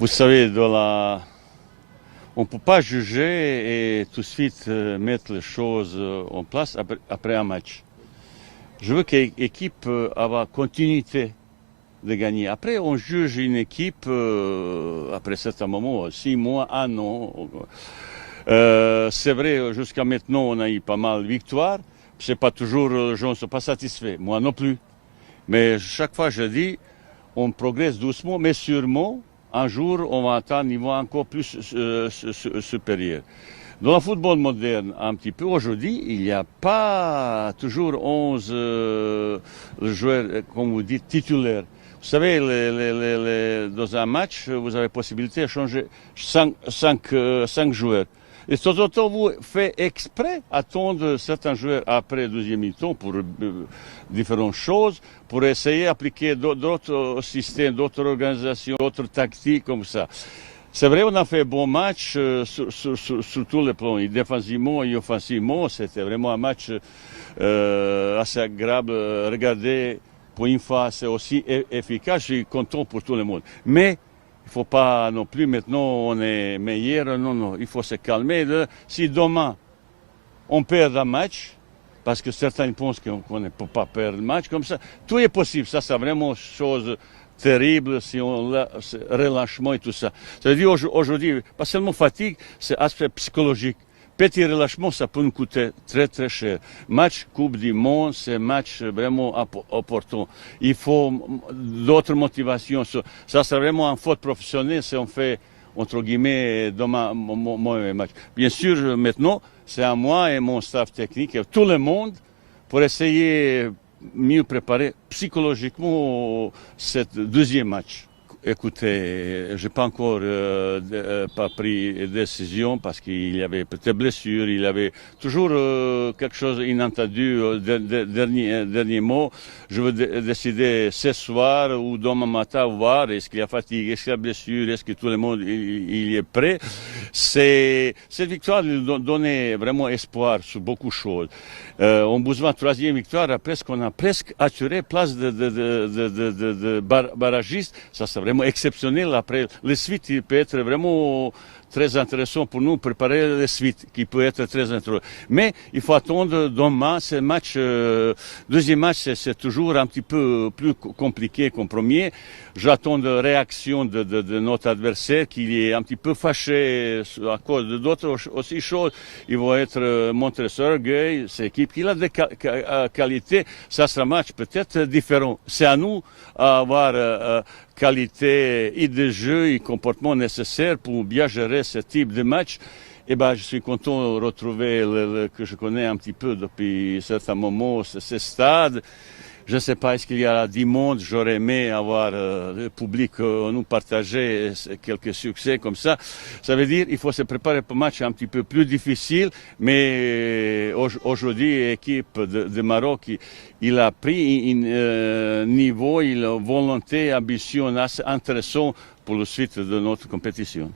Vous savez, on ne peut pas juger et tout de suite mettre les choses en place après un match. Je veux que l'équipe ait continuité de gagner. Après, on juge une équipe après certains moments, 6 mois, un an. C'est vrai, jusqu'à maintenant, on a eu pas mal de victoires. C'est pas toujours, les gens ne sont pas satisfaits. Moi non plus. Mais chaque fois, je dis, on progresse doucement, mais sûrement, un jour, on va atteindre un niveau encore plus supérieur. Dans le football moderne, un petit peu, aujourd'hui, il n'y a pas toujours 11 joueurs, comme vous dites, titulaires. Vous savez, dans un match, vous avez possibilité de changer 5 joueurs. Et de temps en temps, vous faites exprès attendre certains joueurs après le deuxième mi-temps pour différentes choses, pour essayer d'appliquer d'autres systèmes, d'autres organisations, d'autres tactiques comme ça. C'est vrai, on a fait un bon match sur tous les plans, et défensivement et offensivement. C'était vraiment un match assez agréable à regarder. Pour une fois, c'est aussi efficace. Je suis content pour tout le monde. Mais il ne faut pas non plus, maintenant, on est meilleur. Non, non, il faut se calmer. Si demain, on perd un match, parce que certains pensent qu'on ne peut pas perdre le match comme ça, tout est possible. Ça, c'est vraiment chose terrible si on relâchement et tout ça. Ça veut dire aujourd'hui, pas seulement fatigue, c'est aspect psychologique. Petit relâchement, ça peut nous coûter très très cher. Match Coupe du Monde, c'est un match vraiment important. Il faut d'autres motivations. Ça, c'est vraiment un faute professionnelle si on fait, entre guillemets, demain, mauvais match. Bien sûr, maintenant, c'est à moi et mon staff technique et tout le monde pour essayer mieux préparer psychologiquement ce deuxième match. Écoutez, je n'ai pas encore pas pris de décision parce qu'il y avait peut-être blessure, il y avait toujours quelque chose d'inattendu. Dernier mot, je veux décider ce soir ou demain matin voir est-ce qu'il y a fatigue, est-ce qu'il y a blessure, est-ce que tout le monde il est prêt. Cette victoire nous donnait vraiment espoir sur beaucoup de choses. On a besoin de troisième victoire, après qu'on a presque assuré place de barragiste. Ça, c'est vraiment exceptionnel. Après, les suites, il peut être vraiment très intéressant pour nous préparer les suites, qui peut être très intéressant. Mais il faut attendre demain. Ce match, deuxième match, c'est toujours un petit peu plus compliqué qu'en premier. J'attends la réaction de notre adversaire qui est un petit peu fâché à cause d'autres aussi choses. Ils vont être montré son orgueil, cette équipe qui a des qualités. Ça sera un match peut-être différent. C'est à nous d'avoir qualité et de jeu et comportement nécessaire pour bien gérer ce type de match. Et ben, je suis content de retrouver que je connais un petit peu depuis certains moments ce stade. Je ne sais pas, est-ce qu'il y a 10 mondes, j'aurais aimé avoir le public nous partager quelques succès comme ça. Ça veut dire qu'il faut se préparer pour un match un petit peu plus difficile, mais aujourd'hui, l'équipe de Maroc, il a pris un niveau, une volonté, ambition assez intéressant pour la suite de notre compétition.